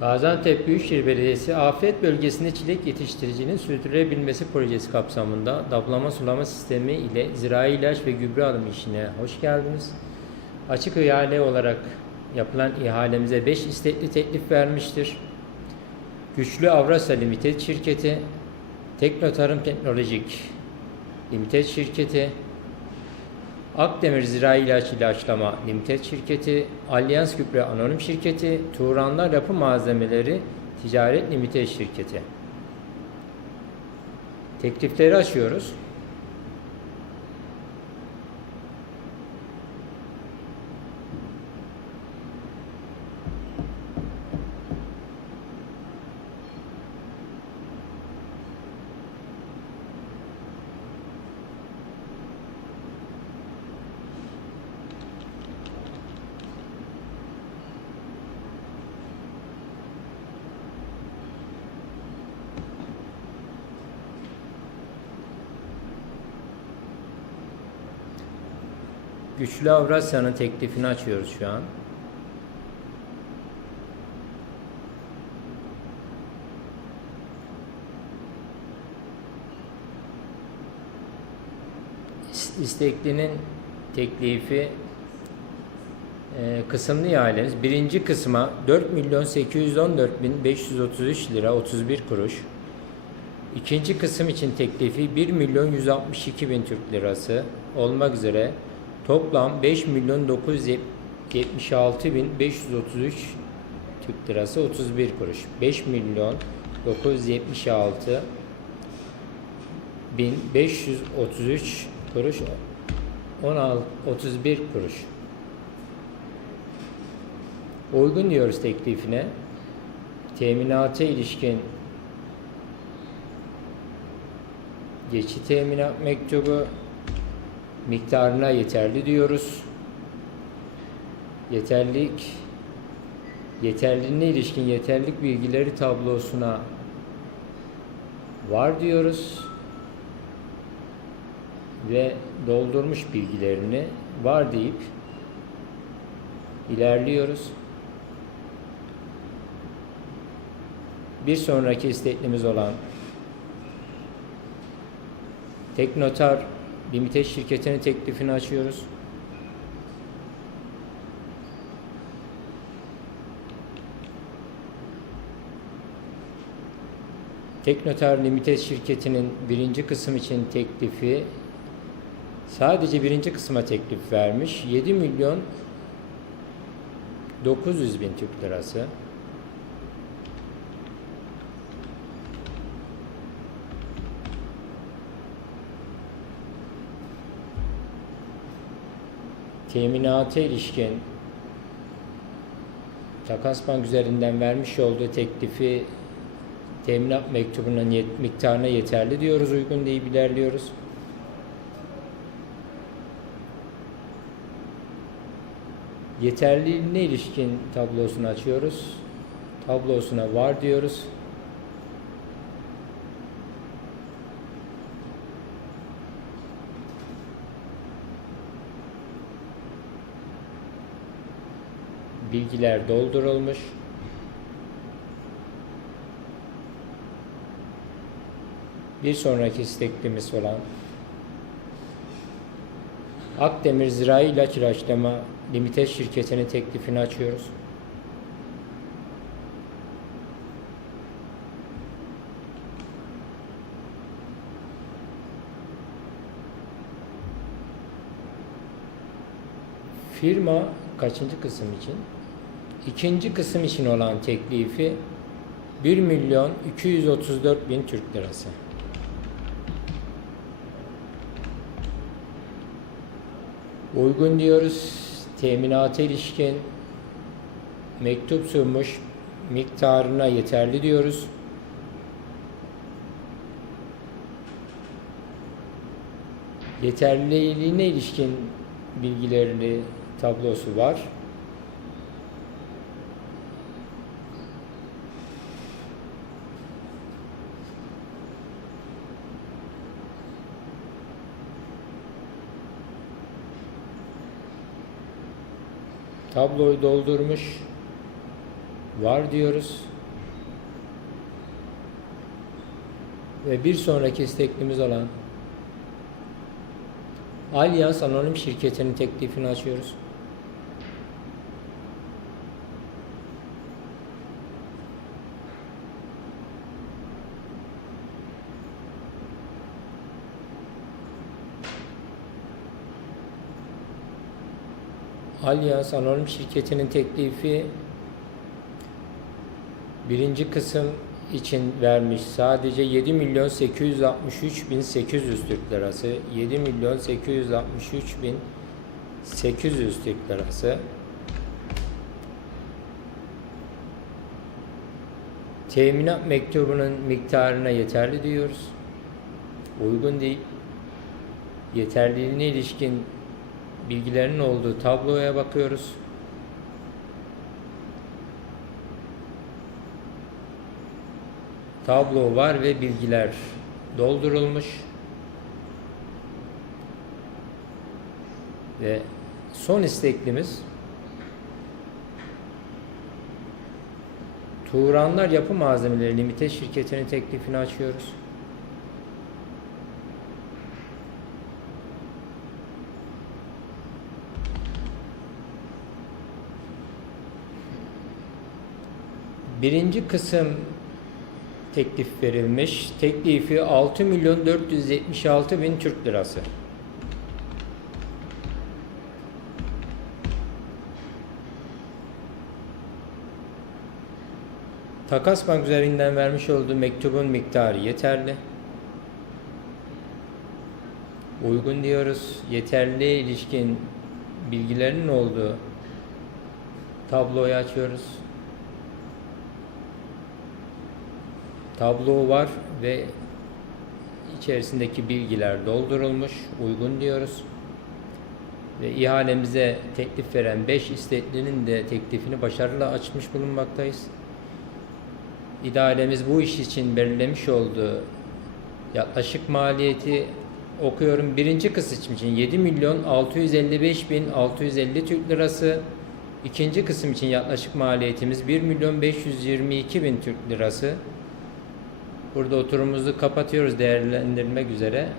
Gaziantep Büyükşehir Belediyesi afet bölgesinde çilek yetiştiricinin sürdürülebilmesi projesi kapsamında daplama sulama sistemi ile zirai ilaç ve gübre alımı işine hoş geldiniz. Açık ihale olarak yapılan ihalemize 5 istekli teklif vermiştir. Güçlü Avrasya Limited şirketi, Teknotarım Teknolojik Limited şirketi, Akdemir Zirai İlaç İlaçlama Limited şirketi, Alyans Gübre Anonim şirketi, Turanlar Yapı Malzemeleri Ticaret Limited şirketi. Teklifleri açıyoruz. Güçlü Avrasya'nın teklifini açıyoruz şu an. İs- İsteklinin teklifi e, kısımlı ihalemiz. Birinci kısma 4 milyon 814 bin 533 lira 31 kuruş. İkinci kısım için teklifi 1 milyon 162 bin Türk lirası olmak üzere toplam 5 milyon 976 bin 533 Türk lirası 31 kuruş. 5 milyon 976 bin 533 kuruş 16 31 kuruş. Uygun diyoruz teklifine. Teminata ilişkin geçici teminat mektubu miktarına yeterli diyoruz. Yeterlik yeterliliğine ilişkin yeterlik bilgileri tablosuna var diyoruz ve doldurmuş bilgilerini var deyip ilerliyoruz. Bir sonraki isteklimiz olan Teknotar Limited şirketinin teklifini açıyoruz. Teknotar Limited şirketinin birinci kısım için teklifi sadece birinci kısma teklif vermiş. 7 milyon 900 bin Türk lirası. Teminata ilişkin Takas Bank üzerinden vermiş olduğu teklifi teminat mektubunun yet- miktarına yeterli diyoruz, uygun deyip ilerliyoruz. Yeterliliğine ilişkin tablosunu açıyoruz. Tablosuna var diyoruz. Bilgiler doldurulmuş. Bir sonraki isteklimiz olan Akdemir Zirai İlaç İlaçlama Limited şirketinin teklifini açıyoruz. Firma kaçıncı kısım için? İkinci kısım için olan teklifi 1 milyon 234 bin Türk lirası. Uygun diyoruz. Teminata ilişkin mektup sunmuş miktarına yeterli diyoruz. Yeterliliğine ilişkin bilgilerini tablosu var. Tabloyu doldurmuş. var diyoruz. Ve bir sonraki isteklimiz olan Allianz Anonim Şirketi'nin teklifini açıyoruz. Allianz Anonim Şirketi'nin teklifi birinci kısım için vermiş. Sadece 7 milyon 863 bin 800 Türk lirası. 7 milyon 863 bin 800 Türk lirası. Teminat mektubunun miktarına yeterli diyoruz. Uygun değil. Yeterliliğine ilişkin bilgilerin olduğu tabloya bakıyoruz. Tablo var ve bilgiler doldurulmuş. Ve son isteklimiz Turanlar Yapı Malzemeleri Limited şirketinin teklifini açıyoruz. Birinci kısım teklif verilmiş. Teklifi 6 milyon 476 bin Türk lirası. Takas Bank üzerinden vermiş olduğu mektubun miktarı yeterli. Uygun diyoruz. Yeterli ilişkin bilgilerin olduğu tabloyu açıyoruz. Tablo var ve içerisindeki bilgiler doldurulmuş. Uygun diyoruz. Ve ihalemize teklif veren 5 isteklinin de teklifini başarıyla açmış bulunmaktayız. İdaremiz bu iş için belirlemiş olduğu yaklaşık maliyeti okuyorum. Birinci kısım için 7 milyon 655 bin 650 Türk lirası. İkinci kısım için yaklaşık maliyetimiz 1 milyon 522 bin Türk lirası. Burada oturumumuzu kapatıyoruz değerlendirmek üzere.